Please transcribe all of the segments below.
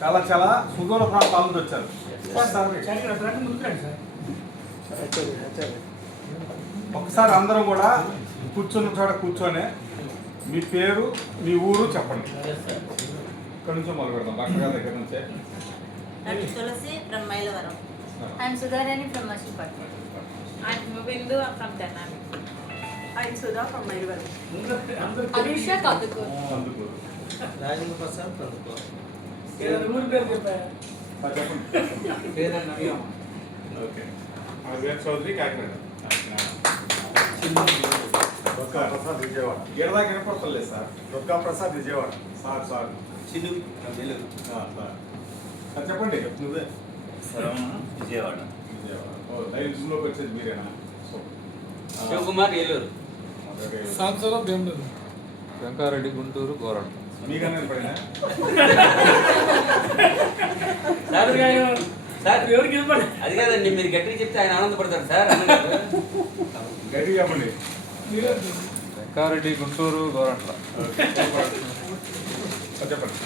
చాలా చాలా సుదూర ప్రాంతాల నుంచి వచ్చారు. ఒకసారి అందరం కూడా కూర్చున్న చోట కూర్చొని మీ పేరు మీ ఊరు చెప్పండి. ఇక్కడ నుంచి మొదలు పెడదాం. డాక్టర్ గారి దగ్గర నుంచే. Tulasi from Mylavaram. I'm Sudharani from Mashipatnam. I'm Bindu from Tenali. I'm Sudha from Mayurvaram. Arusha Kadukur. Andukuru. Rajendra Prasad Kandukur. చెప్పండి. ఓకే. వేర్ చౌదరి కాకినాడ. దుర్గా ప్రసాద్ విజయవాడ. ఏడదాకా వినపడతలేదు sir. Durga Prasad Vijayawada. Sir Chinnu Nellore. Sir చెప్పండి. నువ్వే విజయవాడ. డైరెక్షన్లోకి వచ్చేది మీరేనా? శివకుమార్ ఏలూరు. సాంసరావు భీమనగర్. వెంకారెడ్డి గుంటూరు గోరంట. మీకన్నా పడినా సార్ అది కాదండి, మీరు గట్టిగా చెప్తే ఆయన ఆనందపడతారు సార్. గట్టిగా చెప్పండి. వెంకారెడ్డి గుంటూరు గోరంట్ల. చెప్పండి.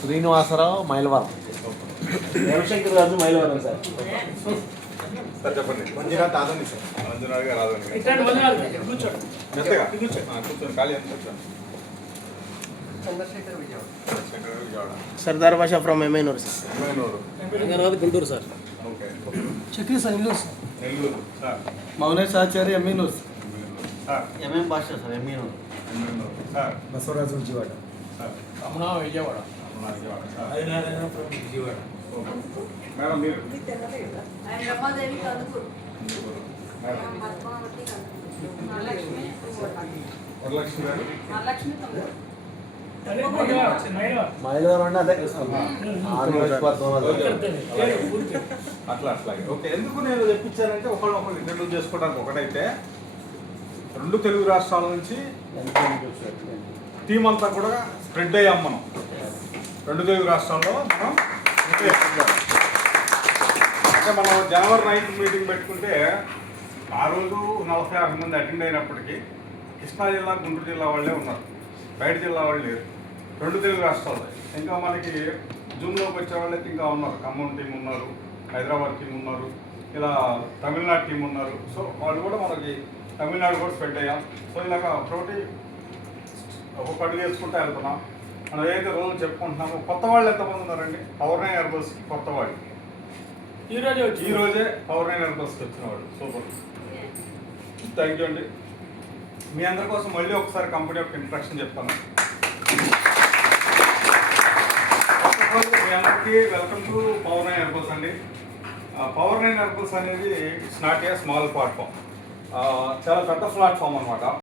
శ్రీనివాసరావు మైలవరం. రవిశంకర్ రాజు మైలవరం సార్. సార్ చెప్పండి. మంజునాథ్ ఆదోని సార్. మంజునాథ్ గారు రాదండి. మెత్తగా కూర్చోండి. ఖాళీ అని కూర్చోండి. Chandrasekhar Vijayawada. Chandrasekhar Vijayawada. Sardar Basha from Emmenuru sir. Emmenuru. Guntur sir. Okay. Chakri sir Nellore sir. Nellore. Sir Mounesh Acharya Emmenuru sir. Sir MM Basha sir Emmenuru. Emmenuru. Sir Basavaraju Vijayawada. Sir Ramana Vijayawada. Vijayawada. Sir Vijayawada. Okay. Madam మీరు. I'm Ramadevi Kadukur. Madam Padmavati Kadukur. Mahalakshmi Varalakshmi గారు. Mahalakshmi Kadukur. మైలవరం అంటే అదే అట్లా అట్లాగే. ఓకే. ఎందుకు నేను తెప్పించానంటే ఒకళ్ళు ఇంటర్వ్యూ చేసుకోవడానికి ఒకటైతే రెండు తెలుగు రాష్ట్రాల నుంచి టీం అంతా కూడా స్ప్రెడ్ అయ్యాం మనం. రెండు తెలుగు రాష్ట్రాల్లో మనం అంటే మనం జనవరి 9 మీటింగ్ పెట్టుకుంటే ఆ రోజు 46 మంది అటెండ్ అయినప్పటికీ కృష్ణా జిల్లా గుంటూరు జిల్లా వాళ్ళే ఉన్నారు, బయట జిల్లా వాళ్ళు లేరు. రెండు తెలుగు రాష్ట్రాలు. ఇంకా మనకి జూమ్లోకి వచ్చే వాళ్ళకి ఇంకా ఉన్నారు. ఖమ్మం టీం ఉన్నారు, హైదరాబాద్ టీం ఉన్నారు, ఇలా తమిళనాడు టీం ఉన్నారు. సో వాళ్ళు కూడా మనకి తమిళనాడు కూడా స్ప్రెడ్ అయ్యాం. సో ఇలాగా తోటి ఒక్కొక్క అడుగు వేసుకుంటూ వెళ్తున్నాం. మనం ఏదైతే రోజు చెప్పుకుంటున్నామో కొత్త వాళ్ళు ఎంతమంది ఉన్నారండి? పవర్ 9 ఎయిర్బస్కి కొత్త వాళ్ళు ఈరోజే పవర్ 9 ఎయిర్బస్కి వచ్చిన వాళ్ళు. సూపర్, థ్యాంక్ యూ అండి. మీ అందరి కోసం మళ్ళీ ఒకసారి కంపెనీ యొక్క ఇంట్రడక్షన్ చెప్తాను. మీ అందరికీ వెల్కమ్ టు పవర్ 9 ఎయిర్బస్ అండి. పవర్ 9 ఎయిర్బస్ అనేది it's not a small platform, చాలా పెద్ద ప్లాట్ఫామ్ అనమాట.